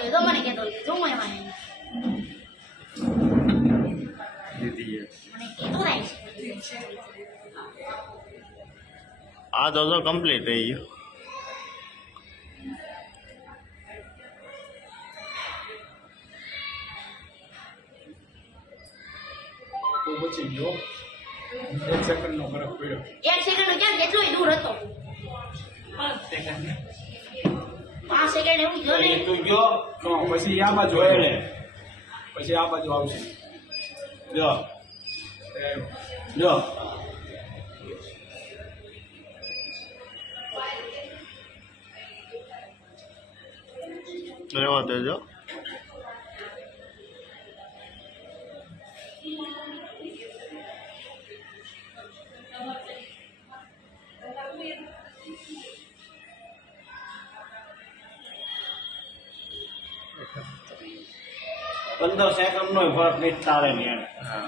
હોય તો મને કહેતો હોય જો હું એમાં દીદી મને કહેતો થાય આ તો કમ્પ્લીટ થઈ ગયું તો પછી ગયો 1 સેકન્ડનો ફરક પડ્યો 1 સેકન્ડ ક્યાં કેટલો દૂર હતો 5 સેકન્ડ એવું ગયો ને તું ગયો નો પછી આ બાજુ આવે પછી આ બાજુ આવશે જો એ જો રહેવા દેજો पंद्रह सेकंड नो फर्क नहीं तारे नहीं હા